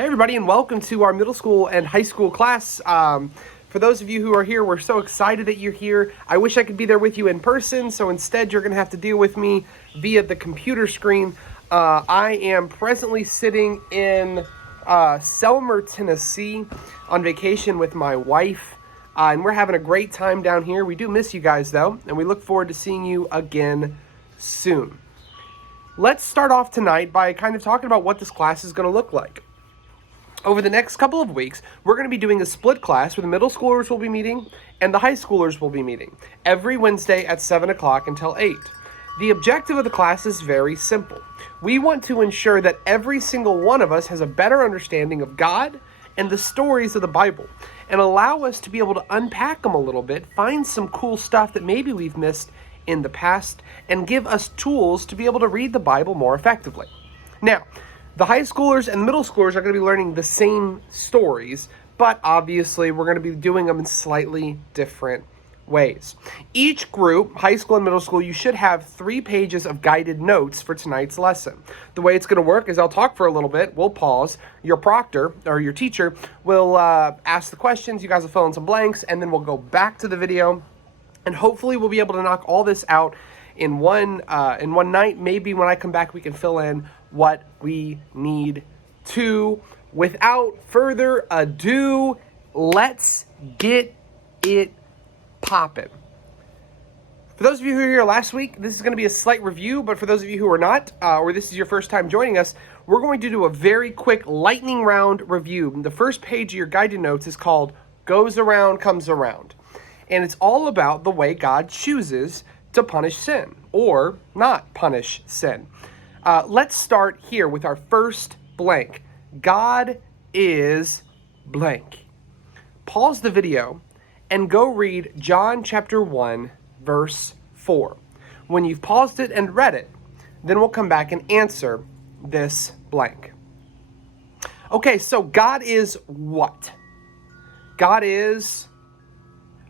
Hey everybody, and welcome to our middle school and high school class. For those of you who are here, we're so excited that you're here. I wish I could be there with you in person, so instead you're going to have to deal with me via the computer screen. I am presently sitting in Selmer, Tennessee on vacation with my wife, and we're having a great time down here. We do miss you guys though, and we look forward to seeing you again soon. Let's start off tonight by kind of talking about what this class is going to look like. Over the next couple of weeks, we're going to be doing a split class where the middle schoolers will be meeting and the high schoolers will be meeting every Wednesday at 7 o'clock until 8. The objective of the class is very simple. We want to ensure that every single one of us has a better understanding of God and the stories of the Bible, and allow us to be able to unpack them a little bit, find some cool stuff that maybe we've missed in the past, and give us tools to be able to read the Bible more effectively. Now, the high schoolers and middle schoolers are going to be learning the same stories, but obviously we're going to be doing them in slightly different ways. Each group, high school and middle school, you should have 3 pages of guided notes for tonight's lesson. The way it's going to work is I'll talk for a little bit, we'll pause, your proctor or your teacher will ask the questions, you guys will fill in some blanks, and then we'll go back to the video, and hopefully we'll be able to knock all this out in one night. Maybe when I come back we can fill in what we need to. Without further ado, let's get it popping. For those of you who were here last week, this is going to be a slight review, but for those of you who are not, or this is your first time joining us, we're going to do a very quick lightning round review. The first page of your guided notes is called Goes Around, Comes Around. And it's all about the way God chooses to punish sin or not punish sin. Let's start here with our first blank. God is blank. Pause the video and go read John chapter 1, verse 4. When you've paused it and read it, then we'll come back and answer this blank. Okay, so God is what? God is...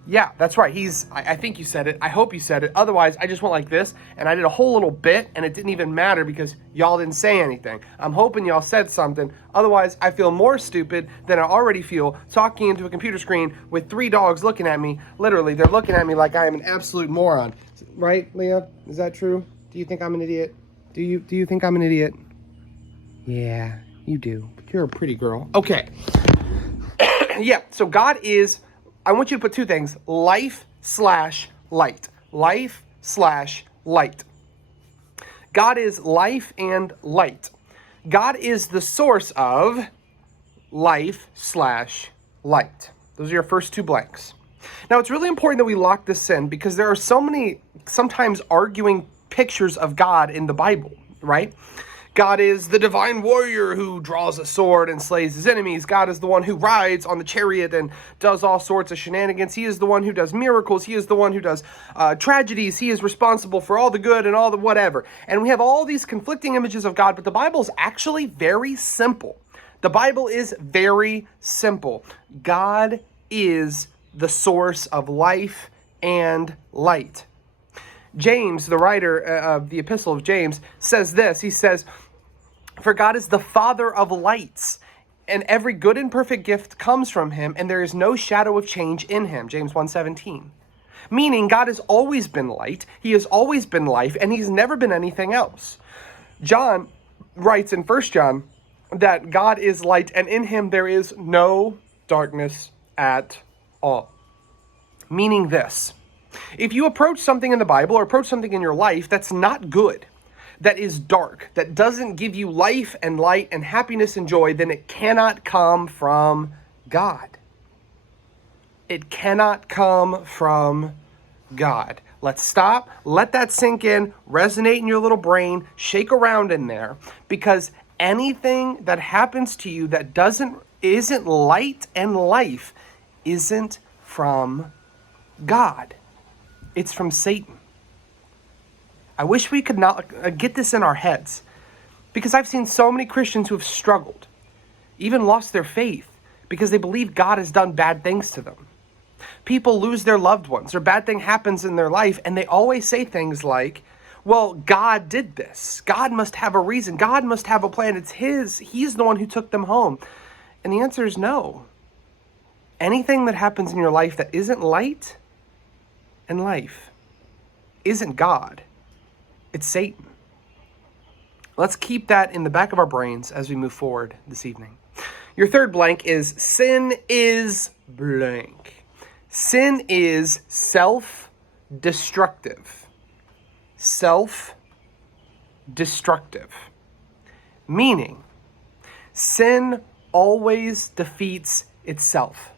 Yeah, that's right. I think you said it. I hope you said it. Otherwise, I just went like this, and I did a whole little bit, and it didn't even matter because y'all didn't say anything. I'm hoping y'all said something. Otherwise, I feel more stupid than I already feel talking into a computer screen with 3 dogs looking at me. Literally, they're looking at me like I am an absolute moron. Right, Leah? Is that true? Do you think I'm an idiot? Do you think I'm an idiot? Yeah, you do. But you're a pretty girl. Okay. Yeah, so God is... I want you to put 2 things, life/light. Life/light. God is life and light. God is the source of life/light. Those are your first 2 blanks. Now, it's really important that we lock this in because there are so many sometimes arguing pictures of God in the Bible, right? God is the divine warrior who draws a sword and slays his enemies. God is the one who rides on the chariot and does all sorts of shenanigans. He is the one who does miracles. He is the one who does tragedies. He is responsible for all the good and all the whatever. And we have all these conflicting images of God, but the Bible is actually very simple. The Bible is very simple. God is the source of life and light. James, the writer of the Epistle of James, says this. He says, "For God is the Father of lights, and every good and perfect gift comes from him, and there is no shadow of change in him." James 1:17. Meaning God has always been light, he has always been life, and he's never been anything else. John writes in 1 John that God is light, and in him there is no darkness at all. Meaning this. If you approach something in the Bible or approach something in your life that's not good, that is dark, that doesn't give you life and light and happiness and joy, then it cannot come from God. It cannot come from God. Let's stop, let that sink in, resonate in your little brain, shake around in there, because anything that happens to you that isn't light and life isn't from God. It's from Satan. I wish we could not get this in our heads, because I've seen so many Christians who have struggled, even lost their faith, because they believe God has done bad things to them. People lose their loved ones, or bad thing happens in their life, and they always say things like, Well, God did this. God must have a reason. God must have a plan. It's his. He's the one who took them home. And the answer is no. Anything that happens in your life that isn't light and life isn't God. It's Satan. Let's keep that in the back of our brains as we move forward this evening. Your third blank is sin is blank. Sin is self-destructive. Self-destructive. Meaning, sin always defeats itself.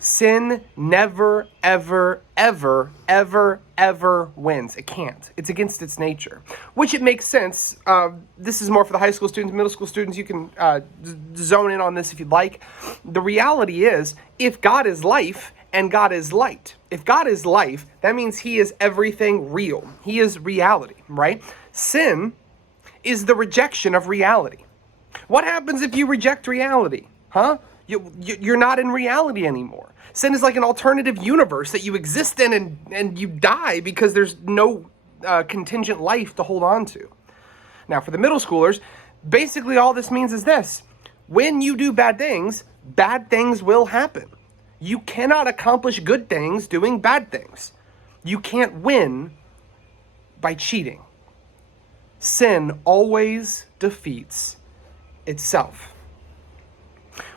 Sin never, ever, ever, ever, ever wins. It can't. It's against its nature, which it makes sense. This is more for the high school students, middle school students. You can zone in on this if you'd like. The reality is, if God is life and God is light, if God is life, that means he is everything real. He is reality, right? Sin is the rejection of reality. What happens if you reject reality? You're not in reality anymore. Sin is like an alternative universe that you exist in and you die because there's no contingent life to hold on to. Now, for the middle schoolers, basically all this means is this. When you do bad things will happen. You cannot accomplish good things doing bad things. You can't win by cheating. Sin always defeats itself.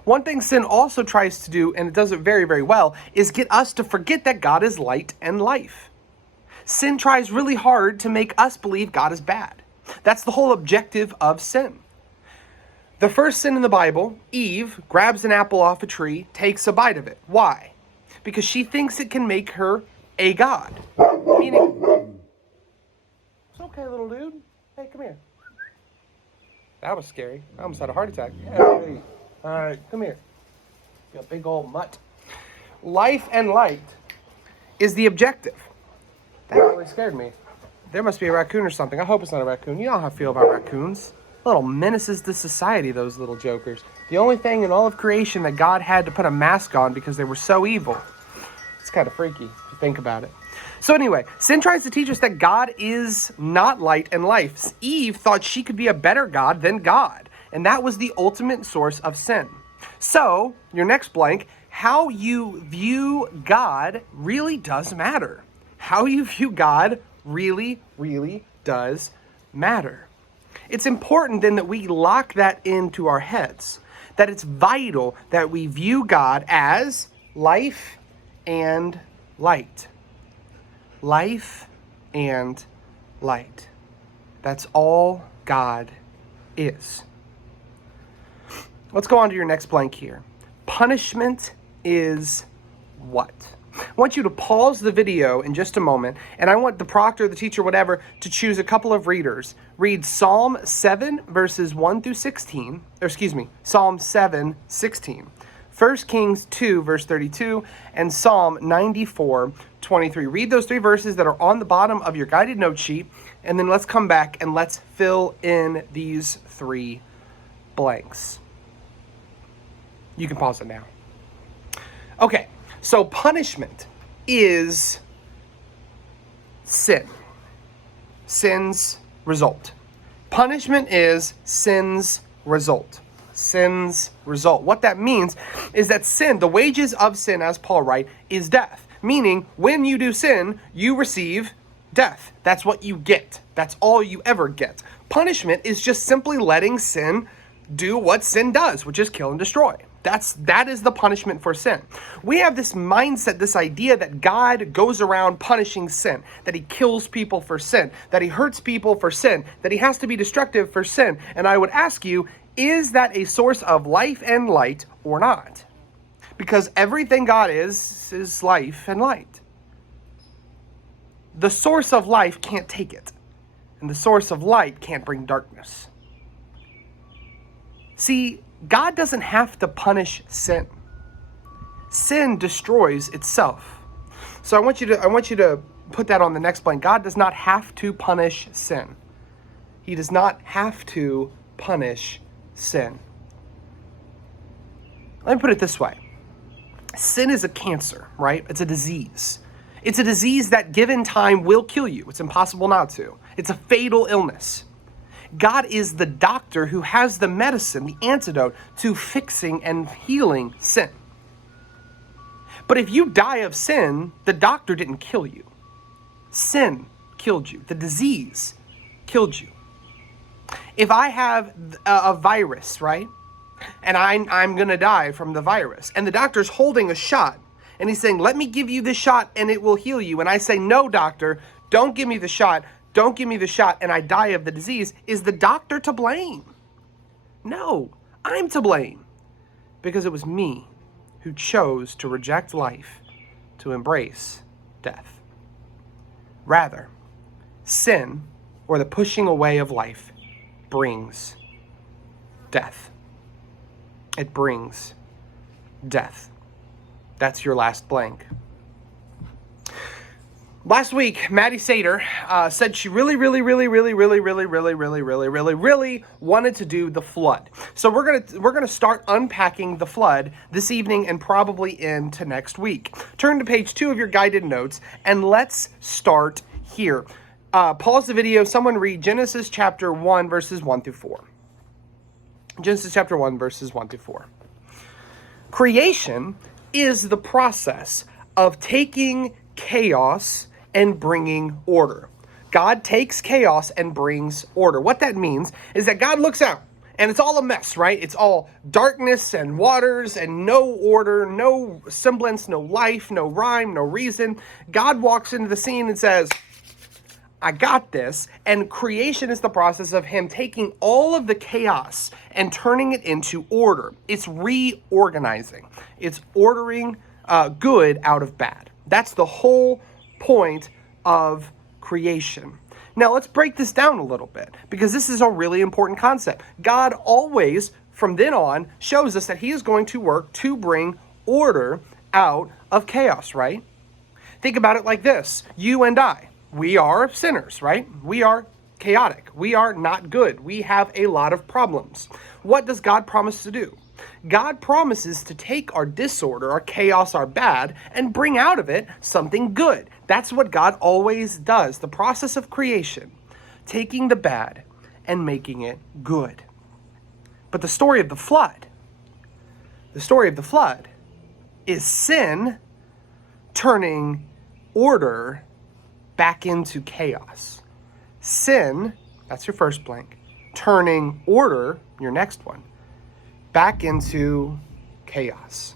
One thing sin also tries to do, and it does it very, very well, is get us to forget that God is light and life. Sin tries really hard to make us believe God is bad. That's the whole objective of sin. The first sin in the Bible, Eve grabs an apple off a tree, takes a bite of it. Why? Because she thinks it can make her a god. Meaning, it's okay, little dude. Hey, come here. That was scary. I almost had a heart attack. Hey. All right, come here. You big old mutt. Life and light is the objective. That really scared me. There must be a raccoon or something. I hope it's not a raccoon. You know how I feel about raccoons. Little menaces to society, those little jokers. The only thing in all of creation that God had to put a mask on because they were so evil. It's kind of freaky if you think about it. So anyway, sin tries to teach us that God is not light and life. Eve thought she could be a better God than God. And that was the ultimate source of sin. So, your next blank, how you view God really does matter. How you view God really, really does matter. It's important then that we lock that into our heads, that it's vital that we view God as life and light. Life and light. That's all God is. Let's go on to your next blank here. Punishment is what? I want you to pause the video in just a moment, and I want the proctor, the teacher, whatever, to choose a couple of readers. Read Psalm 7, verses 1 through 16, Psalm 7, 16. 1 Kings 2, verse 32, and Psalm 94, 23. Read those three verses that are on the bottom of your guided note sheet, and then let's come back and let's fill in these three blanks. You can pause it now. Okay, so punishment is sin. Sin's result. Punishment is sin's result. Sin's result. What that means is that sin, the wages of sin, as Paul writes, is death. Meaning, when you do sin, you receive death. That's what you get. That's all you ever get. Punishment is just simply letting sin do what sin does, which is kill and destroy. That is the punishment for sin. We have this mindset, this idea that God goes around punishing sin, that he kills people for sin, that he hurts people for sin, that he has to be destructive for sin. And I would ask you, is that a source of life and light or not? Because everything God is life and light. The source of life can't take it, and the source of light can't bring darkness. See, God doesn't have to punish sin. Sin destroys itself. So I want you to put that on the next blank. God does not have to punish sin. He does not have to punish sin. Let me put it this way. Sin is a cancer, right? It's a disease. It's a disease that, given time, will kill you. It's impossible not to. It's a fatal illness. God is the doctor who has the medicine, the antidote to fixing and healing sin. But if you die of sin, the doctor didn't kill you. Sin killed you. The disease killed you. If I have a virus, right, and I'm going to die from the virus, and the doctor's holding a shot, and he's saying, let me give you this shot and it will heal you, and I say, no, doctor, don't give me the shot, don't give me the shot, and I die of the disease, is the doctor to blame? No, I'm to blame, because it was me who chose to reject life, to embrace death. Rather, sin, or the pushing away of life, brings death. It brings death. That's your last blank. Last week, Maddie Sater said she really wanted to do the flood. So we're gonna start unpacking the flood this evening and probably into next week. Turn to page 2 of your guided notes and let's start here. Pause the video. Someone read Genesis chapter 1 verses 1 through 4. Genesis chapter 1 verses 1 through 4. Creation is the process of taking chaos and bringing order. God takes chaos and brings order. What that means is that God looks out and it's all a mess, right? It's all darkness and waters and no order, no semblance, no life, no rhyme, no reason. God walks into the scene and says, I got this. And creation is the process of him taking all of the chaos and turning it into order. It's reorganizing. It's ordering good out of bad. That's the whole point of creation. Now let's break this down a little bit, because this is a really important concept. God always, from then on, shows us that he is going to work to bring order out of chaos, right? Think about it like this. You and I, we are sinners, right? We are chaotic. We are not good. We have a lot of problems. What does God promise to do? God promises to take our disorder, our chaos, our bad, and bring out of it something good. That's what God always does. The process of creation, taking the bad and making it good. But the story of the flood is sin turning order back into chaos. Sin, that's your first blank, turning order, your next one, back into chaos.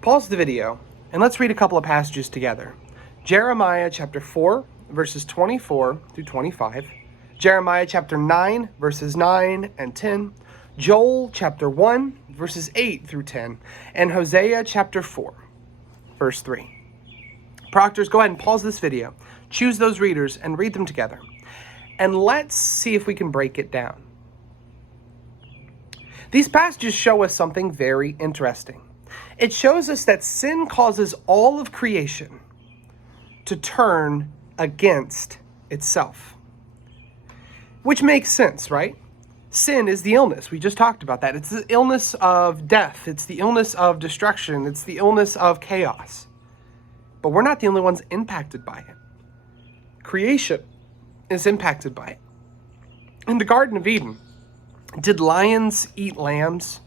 Pause the video and let's read a couple of passages together. Jeremiah chapter 4, verses 24 through 25. Jeremiah chapter 9, verses 9 and 10. Joel chapter 1, verses 8 through 10. And Hosea chapter 4, verse 3. Proctors, go ahead and pause this video. Choose those readers and read them together. And let's see if we can break it down. These passages show us something very interesting. It shows us that sin causes all of creation to turn against itself. Which makes sense, right? Sin is the illness. We just talked about that. It's the illness of death. It's the illness of destruction. It's the illness of chaos. But we're not the only ones impacted by it. Creation is impacted by it. In the Garden of Eden, did lions eat lambs?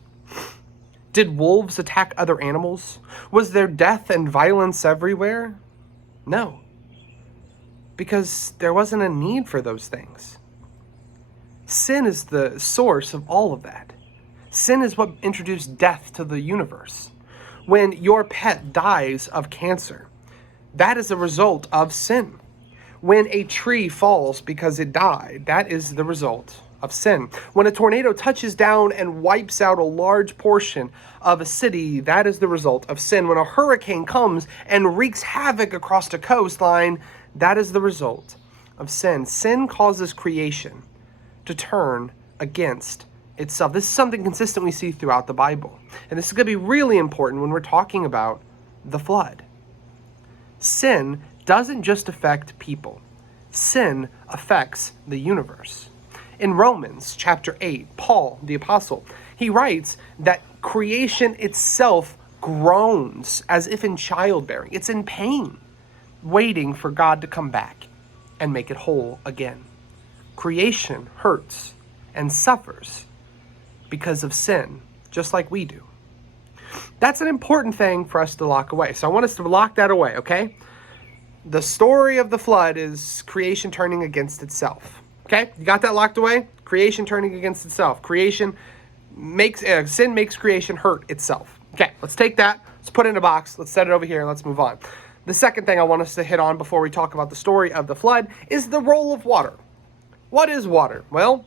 Did wolves attack other animals? Was there death and violence everywhere? No. Because there wasn't a need for those things. Sin is the source of all of that. Sin is what introduced death to the universe. When your pet dies of cancer, that is a result of sin. When a tree falls because it died, that is the result of sin. When a tornado touches down and wipes out a large portion of a city, that is the result of sin. When a hurricane comes and wreaks havoc across the coastline, that is the result of sin. Sin causes creation to turn against itself. This is something consistent we see throughout the Bible. And this is going to be really important when we're talking about the flood. Sin doesn't just affect people. Sin affects the universe. In Romans chapter 8, Paul, the apostle, he writes that creation itself groans as if in childbearing. It's in pain, waiting for God to come back and make it whole again. Creation hurts and suffers because of sin, just like we do. That's an important thing for us to lock away. So I want us to lock that away, okay? The story of the flood is creation turning against itself. Okay? You got that locked away? Creation turning against itself. Sin makes creation hurt itself. Okay, let's take that. Let's put it in a box. Let's set it over here and let's move on. The second thing I want us to hit on before we talk about the story of the flood is the role of water. What is water? Well,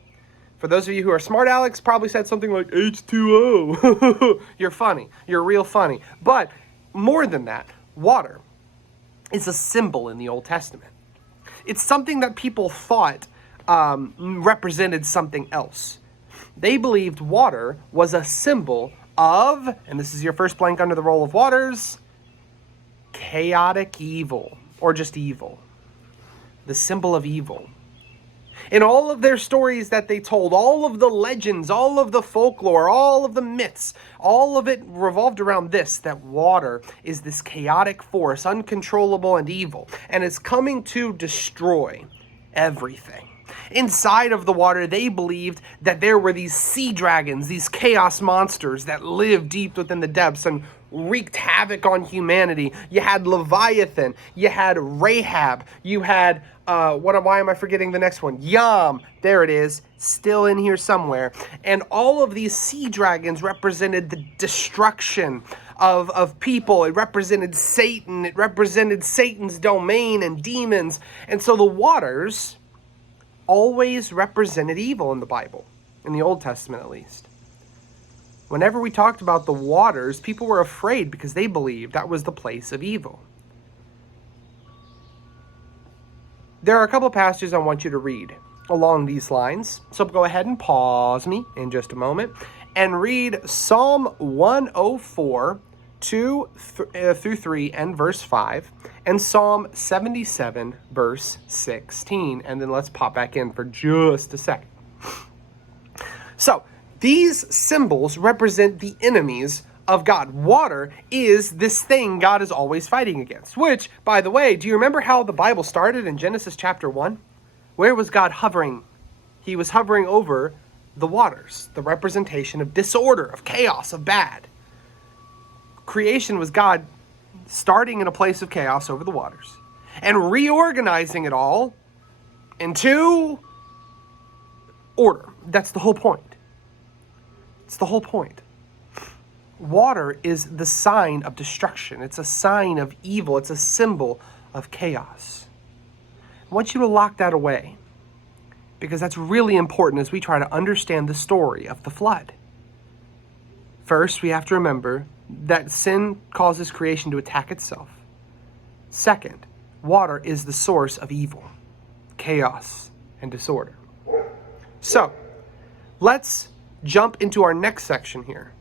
for those of you who are smart, Alex probably said something like H2O. You're funny. You're real funny. But more than that, water is a symbol in the Old Testament. It's something that people thought represented something else. They believed water was a symbol of, and this is your first blank under the role of waters, chaotic evil, or just evil. The symbol of evil. In all of their stories that they told, all of the legends, all of the folklore, all of the myths, all of it revolved around this, that water is this chaotic force, uncontrollable and evil, and is coming to destroy everything. Inside of the water, they believed that there were these sea dragons, these chaos monsters that lived deep within the depths and wreaked havoc on humanity. You had Leviathan, you had Rahab, you had, why am I forgetting the next one? Yam, there it is, still in here somewhere. And all of these sea dragons represented the destruction of people. It represented Satan, it represented Satan's domain and demons. And so the waters always represented evil in the Bible, in the Old Testament at least. Whenever we talked about the waters, people were afraid because they believed that was the place of evil. There are a couple of passages I want you to read along these lines. So go ahead and pause me in just a moment and read Psalm 104, 2 through 3 and verse 5, and Psalm 77, verse 16. And then let's pop back in for just a second. So, these symbols represent the enemies of God. Water is this thing God is always fighting against. Which, by the way, do you remember how the Bible started in Genesis chapter 1? Where was God hovering? He was hovering over the waters, the representation of disorder, of chaos, of bad. Creation was God starting in a place of chaos over the waters and reorganizing it all into order. That's the whole point. It's the whole point. Water is the sign of destruction. It's a sign of evil. It's a symbol of chaos. I want you to lock that away because that's really important as we try to understand the story of the flood. First, we have to remember that sin causes creation to attack itself. Second, water is the source of evil, chaos, and disorder. So, let's jump into our next section here.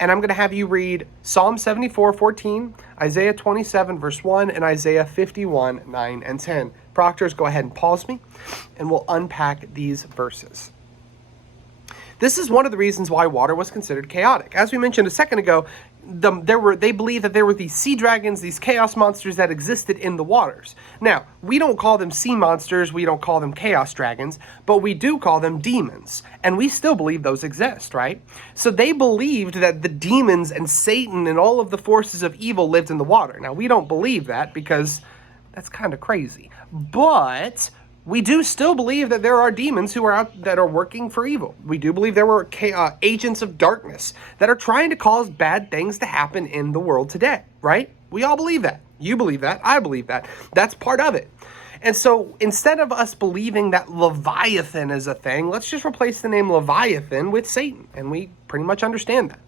And I'm going to have you read Psalm 74:14, Isaiah 27, verse 1, and Isaiah 51, 9, and 10. Proctors, go ahead and pause me, and we'll unpack these verses. This is one of the reasons why water was considered chaotic. As we mentioned a second ago, they believed that there were these sea dragons, these chaos monsters that existed in the waters. Now, we don't call them sea monsters, we don't call them chaos dragons, but we do call them demons. And we still believe those exist, right? So they believed that the demons and Satan and all of the forces of evil lived in the water. Now, we don't believe that because that's kind of crazy. But we do still believe that there are demons who are out that are working for evil. We do believe there were agents of darkness that are trying to cause bad things to happen in the world today, right? We all believe that. You believe that. I believe that. That's part of it. And so instead of us believing that Leviathan is a thing, let's just replace the name Leviathan with Satan. And we pretty much understand that.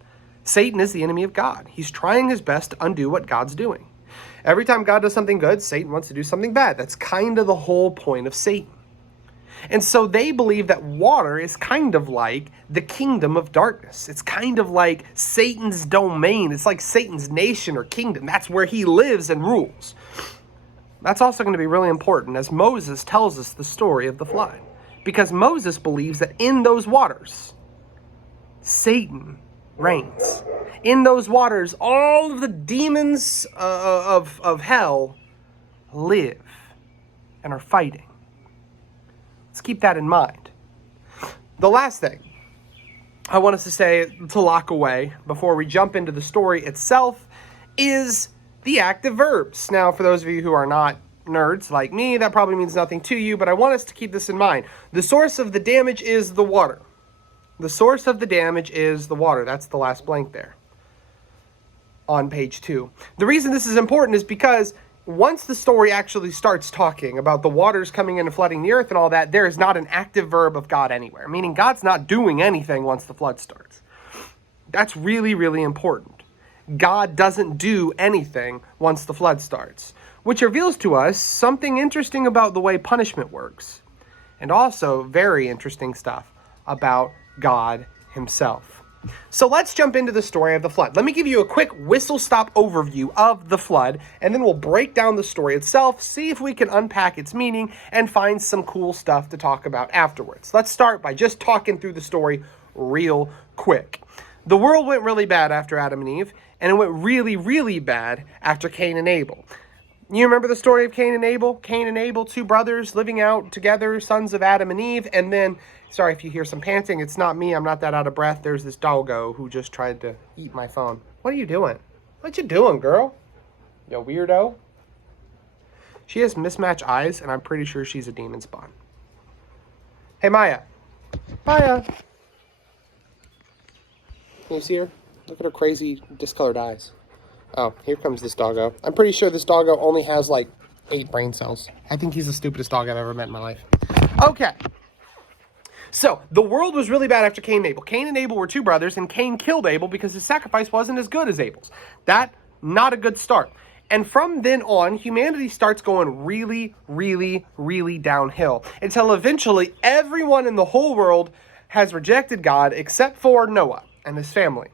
Satan is the enemy of God. He's trying his best to undo what God's doing. Every time God does something good, Satan wants to do something bad. That's kind of the whole point of Satan. And so they believe that water is kind of like the kingdom of darkness. It's kind of like Satan's domain. It's like Satan's nation or kingdom. That's where he lives and rules. That's also going to be really important as Moses tells us the story of the flood. Because Moses believes that in those waters, Satan reigns. In those waters, all of the demons of hell live and are fighting. Let's keep that in mind. The last thing I want us to say to lock away before we jump into the story itself is the active verbs. Now, for those of you who are not nerds like me, that probably means nothing to you, but I want us to keep this in mind. The source of the damage is the water. The source of the damage is the water. That's the last blank there on page 2. The reason this is important is because once the story actually starts talking about the waters coming in and flooding the earth and all that, there is not an active verb of God anywhere, meaning God's not doing anything once the flood starts. That's really, really important. God doesn't do anything once the flood starts, which reveals to us something interesting about the way punishment works, and also very interesting stuff about God himself. So let's jump into the story of the flood. Let me give you a quick whistle-stop overview of the flood, and then we'll break down the story itself, see if we can unpack its meaning, and find some cool stuff to talk about afterwards. Let's start by just talking through the story real quick. The world went really bad after Adam and Eve, and it went really, really bad after Cain and Abel. You remember the story of Cain and Abel? Cain and Abel, two brothers living out together, sons of Adam and Eve, and then, sorry if you hear some panting, it's not me, I'm not that out of breath. There's this doggo who just tried to eat my phone. What are you doing? What you doing, girl? You weirdo? She has mismatched eyes, and I'm pretty sure she's a demon spawn. Hey, Maya. Maya. Can you see her? Look at her crazy discolored eyes. Oh, here comes this doggo. I'm pretty sure this doggo only has like 8 brain cells. I think he's the stupidest dog I've ever met in my life. Okay. So, the world was really bad after Cain and Abel. Cain and Abel were two brothers, and Cain killed Abel because his sacrifice wasn't as good as Abel's. That, not a good start. And from then on, humanity starts going really, really, really downhill until eventually everyone in the whole world has rejected God except for Noah and his family.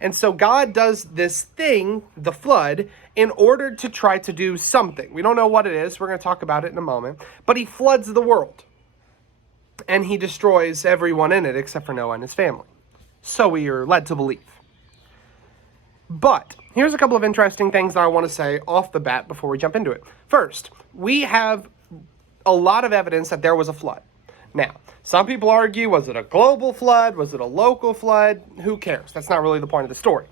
And so God does this thing, the flood, in order to try to do something. We don't know what it is. We're going to talk about it in a moment. But he floods the world. And he destroys everyone in it except for Noah and his family. So we are led to believe. But here's a couple of interesting things that I want to say off the bat before we jump into it. First, we have a lot of evidence that there was a flood. Now, some people argue, was it a global flood? Was it a local flood? Who cares? That's not really the point of the story.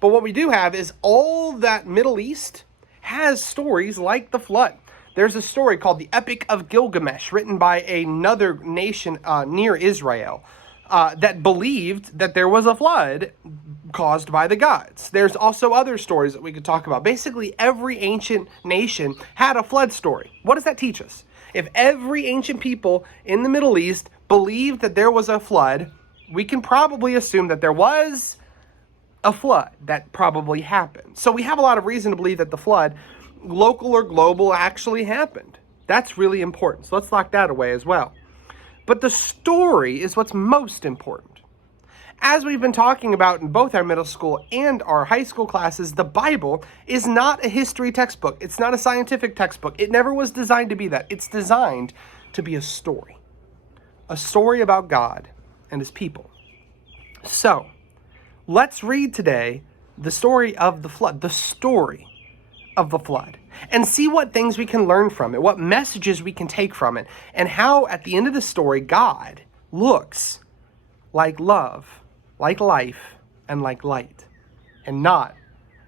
But what we do have is all that Middle East has stories like the flood. There's a story called the Epic of Gilgamesh, written by another nation near Israel, that believed that there was a flood caused by the gods. There's also other stories that we could talk about. Basically, every ancient nation had a flood story. What does that teach us? If every ancient people in the Middle East believed that there was a flood, we can probably assume that there was a flood that probably happened. So we have a lot of reason to believe that the flood, local or global, actually happened. That's really important. So let's lock that away as well. But the story is what's most important. As we've been talking about in both our middle school and our high school classes, the Bible is not a history textbook. It's not a scientific textbook. It never was designed to be that. It's designed to be a story about God and his people. So, let's read today the story of the flood, and see what things we can learn from it, what messages we can take from it, and how at the end of the story, God looks like love, like life, and like light, and not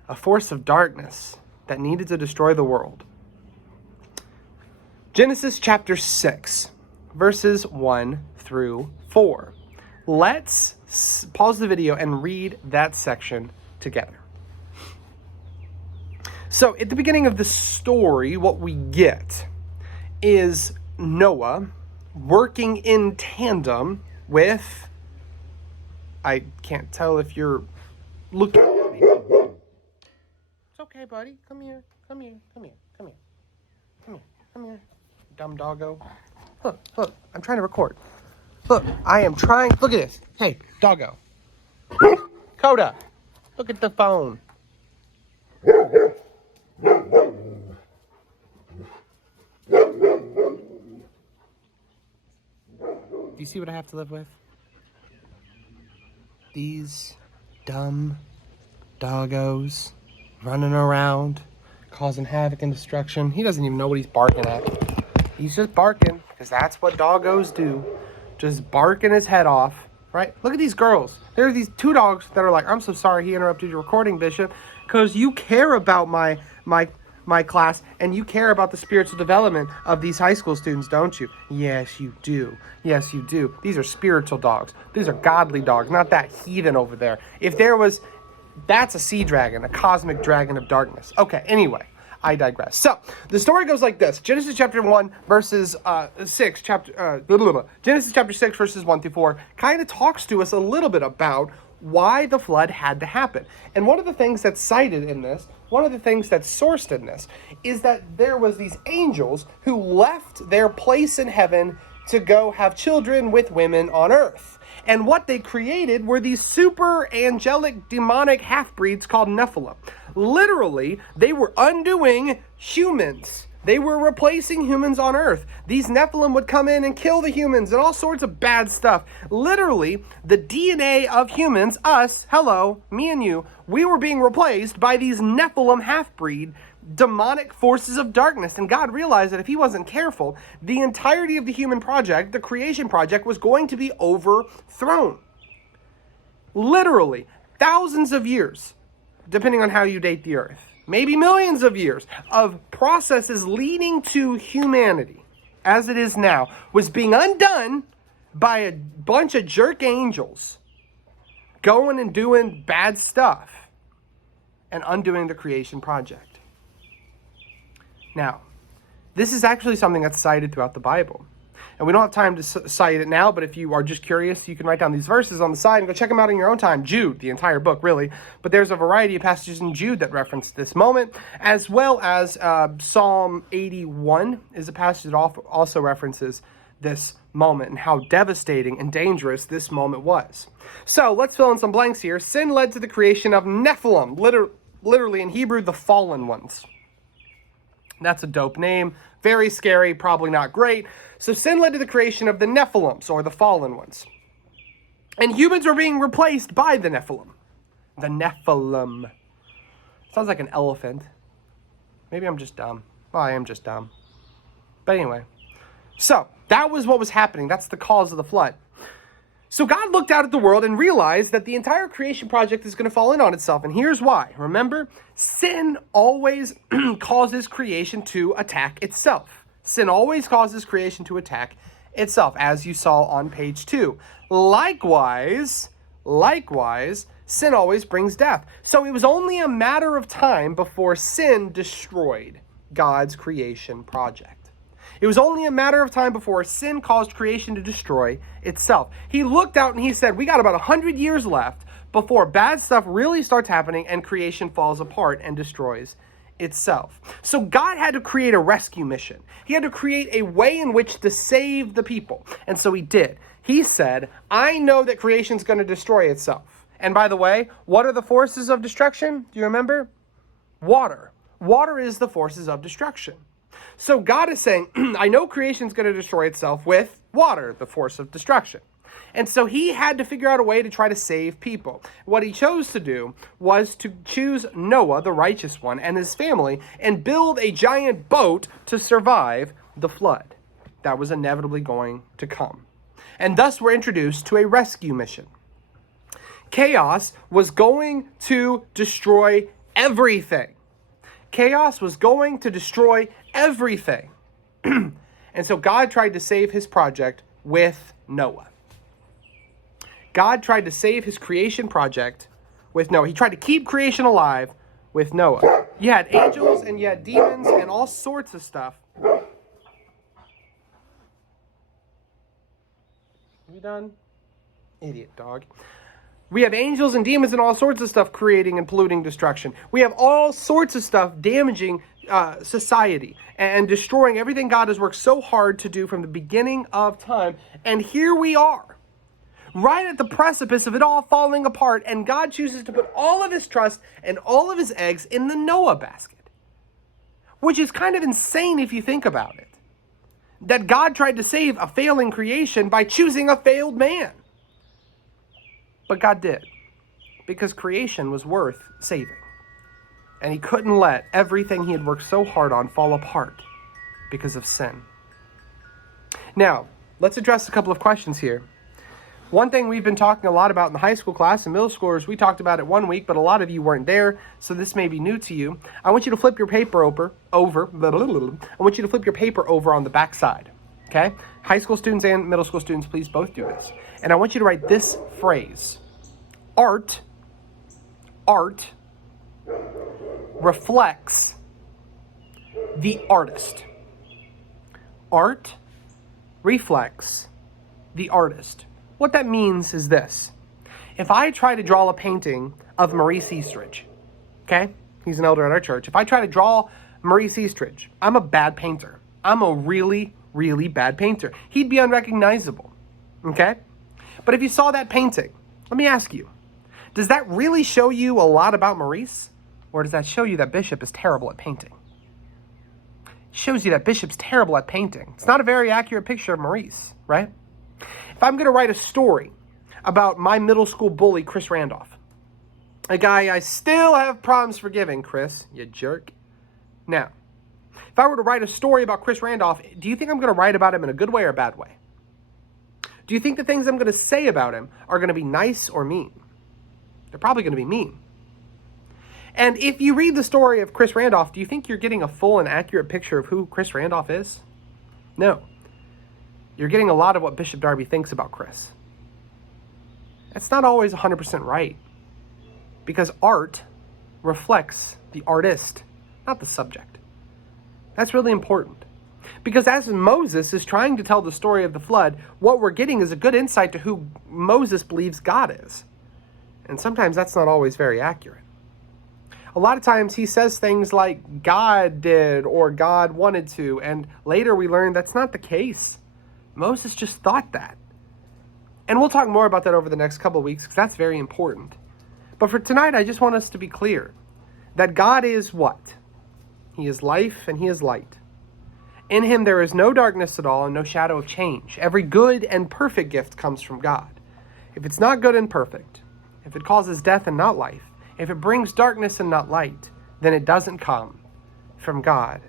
a force of darkness that needed to destroy the world. Genesis chapter 6, verses 1 through 4. Let's pause the video and read that section together. So, at the beginning of the story, what we get is Noah working in tandem with, I can't tell if you're looking at me. It's okay, buddy. Come here. Dumb doggo. Look, I'm trying to record. Look, I am trying. Look at this. Hey, doggo. Coda, look at the phone. Do you see what I have to live with? These dumb doggos running around, causing havoc and destruction. He doesn't even know what he's barking at. He's just barking, because that's what doggos do. Just barking his head off, right? Look at these girls. There are these two dogs that are like, I'm so sorry he interrupted your recording, Bishop, because you care about my class, and you care about the spiritual development of these high school students, don't you? Yes, you do. Yes, you do. These are spiritual dogs. These are godly dogs, not that heathen over there. If there was, that's a sea dragon, a cosmic dragon of darkness. Okay, anyway, I digress. So, the story goes like this. Genesis chapter 1, verses 6, Genesis chapter 6, verses 1 through 4, kind of talks to us a little bit about why the flood had to happen. And one of the things that's cited in this, one of the things that's sourced in this, is that there was these angels who left their place in heaven to go have children with women on earth. And what they created were these super angelic demonic half-breeds called Nephilim. Literally, they were undoing humans. They were replacing humans on earth. These Nephilim would come in and kill the humans and all sorts of bad stuff. Literally, the DNA of humans, us, hello, me and you, we were being replaced by these Nephilim half-breed demonic forces of darkness. And God realized that if he wasn't careful, the entirety of the human project, the creation project, was going to be overthrown. Literally, thousands of years, depending on how you date the earth. Maybe millions of years of processes leading to humanity, as it is now, was being undone by a bunch of jerk angels going and doing bad stuff and undoing the creation project. Now, this is actually something that's cited throughout the Bible. And we don't have time to cite it now, but if you are just curious, you can write down these verses on the side and go check them out in your own time. Jude, the entire book, really. But there's a variety of passages in Jude that reference this moment, as well as Psalm 81 is a passage that also references this moment and how devastating and dangerous this moment was. So let's fill in some blanks here. Sin led to the creation of Nephilim, literally in Hebrew, the fallen ones. That's a dope name. Very scary, probably not great. So sin led to the creation of the Nephilims, or the fallen ones. And humans were being replaced by the Nephilim. The Nephilim. Sounds like an elephant. Maybe I'm just dumb. Well, I am just dumb. But anyway. So, that was what was happening. That's the cause of the flood. So God looked out at the world and realized that the entire creation project is going to fall in on itself. And here's why. Remember, sin always causes creation to attack itself. Sin always causes creation to attack itself, as you saw on page 2. Likewise, sin always brings death. So it was only a matter of time before sin destroyed God's creation project. It was only a matter of time before sin caused creation to destroy itself. He looked out and he said, we got about 100 years left before bad stuff really starts happening and creation falls apart and destroys itself. So God had to create a rescue mission. He had to create a way in which to save the people. And so he did. He said, I know that creation's going to destroy itself. And by the way, what are the forces of destruction? Do you remember? Water. Water is the forces of destruction. So God is saying, I know creation's going to destroy itself with water, the force of destruction. And so he had to figure out a way to try to save people. What he chose to do was to choose Noah, the righteous one, and his family, and build a giant boat to survive the flood that was inevitably going to come. And thus we're introduced to a rescue mission. Chaos was going to destroy everything. Chaos was going to destroy everything. And so God tried to save his project with Noah. God tried to save his creation project with Noah. He tried to keep creation alive with Noah. You had angels and you had demons and all sorts of stuff. Are you done? Idiot dog. We have angels and demons and all sorts of stuff creating and polluting destruction. We have all sorts of stuff damaging society and destroying everything God has worked so hard to do from the beginning of time. And here we are, right at the precipice of it all falling apart, and God chooses to put all of his trust and all of his eggs in the Noah basket, which is kind of insane if you think about it. That God tried to save a failing creation by choosing a failed man. But God did. because creation was worth saving. And he couldn't let everything he had worked so hard on fall apart because of sin. Now, let's address a couple of questions here. One thing we've been talking a lot about in the high school class and middle schoolers, we talked about it one week, but a lot of you weren't there, so this may be new to you. I want you to flip your paper over. I want you to flip your paper over on the back side, okay? High school students and middle school students, please both do this. And I want you to write this phrase. Art reflects the artist. Art reflects the artist. What that means is this. If I try to draw a painting of Maurice Eastridge, okay? He's an elder at our church. If I try to draw Maurice Eastridge, I'm a bad painter. I'm a really, really bad painter. He'd be unrecognizable, okay? But if you saw that painting, let me ask you, does that really show you a lot about Maurice? Or does that show you that Bishop is terrible at painting? It shows you that Bishop's terrible at painting. It's not a very accurate picture of Maurice, right? If I'm going to write a story about my middle school bully, Chris Randolph, a guy I still have problems forgiving, Chris, you jerk. Now, if I were to write a story about Chris Randolph, do you think I'm going to write about him in a good way or a bad way? Do you think the things I'm going to say about him are going to be nice or mean? They're probably going to be mean. And if you read the story of Chris Randolph, do you think you're getting a full and accurate picture of who Chris Randolph is? No. You're getting a lot of what Bishop Darby thinks about Chris. That's not always 100% right, because art reflects the artist, not the subject. That's really important. Because as Moses is trying to tell the story of the flood, what we're getting is a good insight to who Moses believes God is. And sometimes that's not always very accurate. A lot of times he says things like God did or God wanted to, and later we learn that's not the case. Moses just thought that. And we'll talk more about that over the next couple of weeks because that's very important. But for tonight, I just want us to be clear that God is what? He is life and he is light. In him there is no darkness at all and no shadow of change. Every good and perfect gift comes from God. If it's not good and perfect, if it causes death and not life, if it brings darkness and not light, then it doesn't come from God.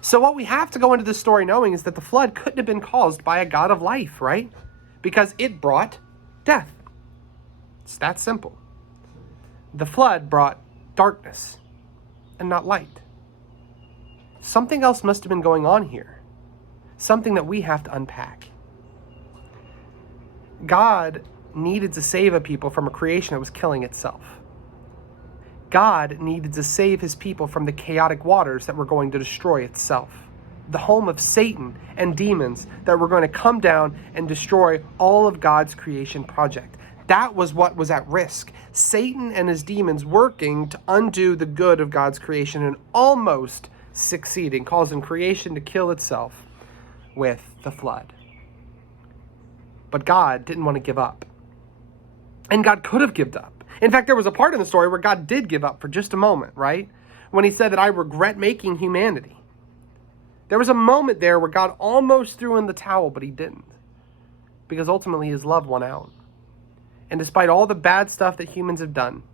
So what we have to go into this story knowing is that the flood couldn't have been caused by a God of life, right? Because it brought death. It's that simple. The flood brought darkness and not light. Something else must have been going on here. Something that we have to unpack. God needed to save a people from a creation that was killing itself. God needed to save his people from the chaotic waters that were going to destroy itself. The home of Satan and demons that were going to come down and destroy all of God's creation project. That was what was at risk. Satan and his demons working to undo the good of God's creation and almost succeeding, causing creation to kill itself with the flood. But God didn't want to give up. And God could have given up. In fact, there was a part in the story where God did give up for just a moment, right? When he said that I regret making humanity. There was a moment there where God almost threw in the towel, but he didn't. Because ultimately his love won out. And despite all the bad stuff that humans have done,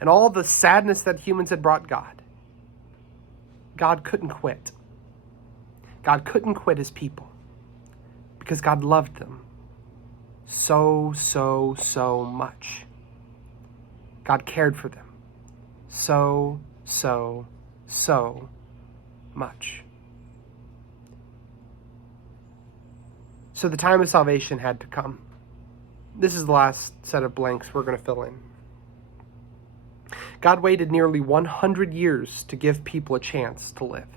and all the sadness that humans had brought God, God couldn't quit. God couldn't quit his people. Because God loved them so much. God cared for them so much. So the time of salvation had to come. This is the last set of blanks we're going to fill in. God waited nearly 100 years to give people a chance to live.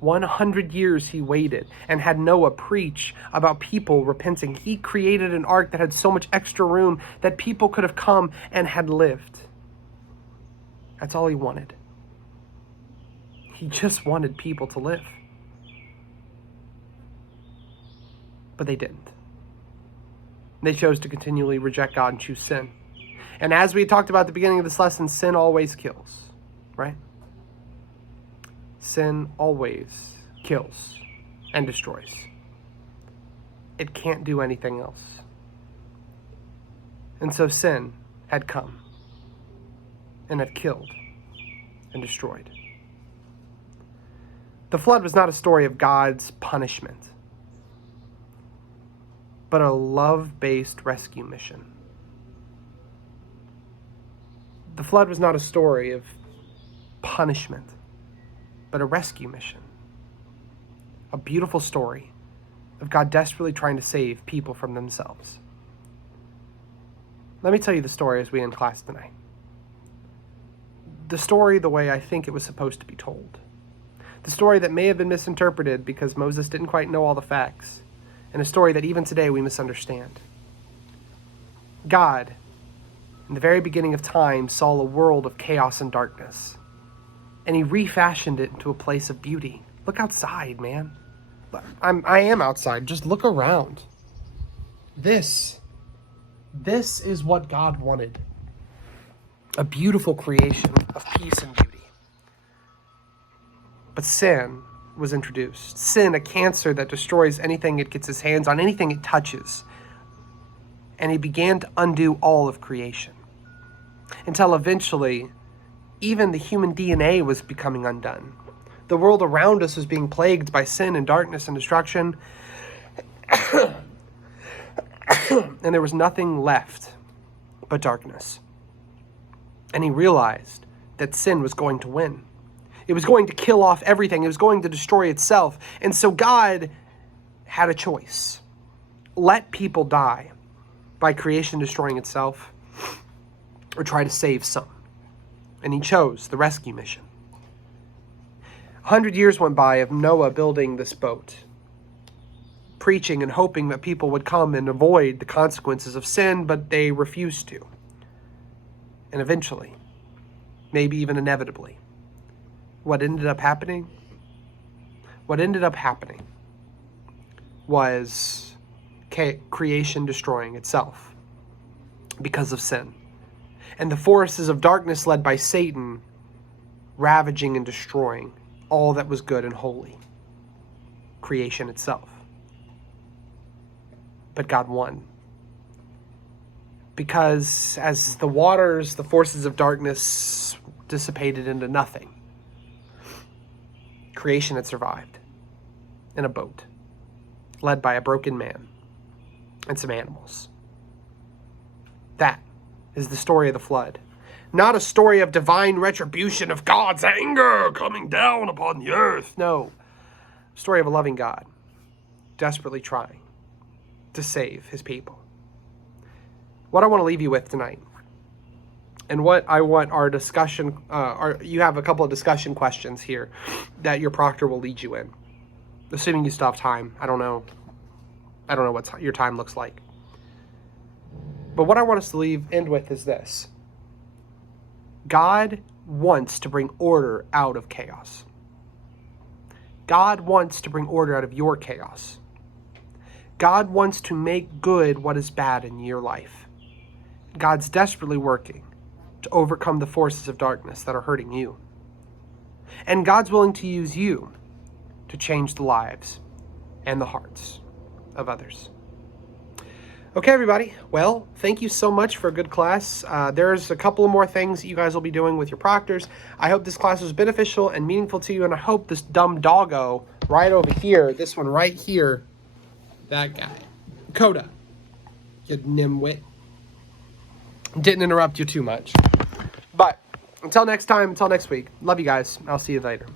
100 years he waited and had Noah preach about people repenting. He created an ark that had so much extra room that people could have come and had lived. That's all he wanted. He just wanted people to live. But they didn't. They chose to continually reject God and choose sin. And as we talked about at the beginning of this lesson, sin always kills, right? Sin always kills and destroys. It can't do anything else. And so sin had come and had killed and destroyed. The flood was not a story of God's punishment, but a love-based rescue mission. The flood was not a story of punishment, but a rescue mission. A beautiful story of God desperately trying to save people from themselves. Let me tell you the story as we end class tonight. The story the way I think it was supposed to be told. The story that may have been misinterpreted because Moses didn't quite know all the facts, and a story that even today we misunderstand. God, in the very beginning of time, saw a world of chaos and darkness, and he refashioned it into a place of beauty. Look outside, man. I am outside. Just look around. This is what God wanted. A beautiful creation of peace and beauty. But sin was introduced. Sin, a cancer that destroys anything it gets its hands on, anything it touches. And he began to undo all of creation. Until eventually, even the human DNA was becoming undone. The world around us was being plagued by sin and darkness and destruction. And there was nothing left but darkness. And he realized that sin was going to win. It was going to kill off everything. It was going to destroy itself. And so God had a choice. Let people die by creation destroying itself, or try to save some. And he chose the rescue mission. 100 years went by of Noah building this boat, preaching and hoping that people would come and avoid the consequences of sin, but they refused to. And eventually, maybe even inevitably, what ended up happening? What ended up happening was creation destroying itself because of sin. And the forces of darkness led by Satan ravaging and destroying all that was good and holy, creation itself. But God won. Because as the waters, the forces of darkness dissipated into nothing, creation had survived in a boat, led by a broken man and some animals. That is the story of the flood. Not a story of divine retribution of God's anger coming down upon the earth. No, a story of a loving God desperately trying to save his people. What I want to leave you with tonight, and what I want our discussion, you have a couple of discussion questions here that your proctor will lead you in, assuming you still have time. I don't know what your time looks like. But what I want us to end with is this. God wants to bring order out of chaos. God wants to bring order out of your chaos. God wants to make good what is bad in your life. God's desperately working to overcome the forces of darkness that are hurting you. And God's willing to use you to change the lives and the hearts of others. Okay, everybody. Well, thank you so much for a good class. There's a couple of more things that you guys will be doing with your proctors. I hope this class was beneficial and meaningful to you, and I hope this dumb doggo right over here, this one right here, that guy, Coda, you nimwit, didn't interrupt you too much. But until next time, until next week, love you guys. I'll see you later.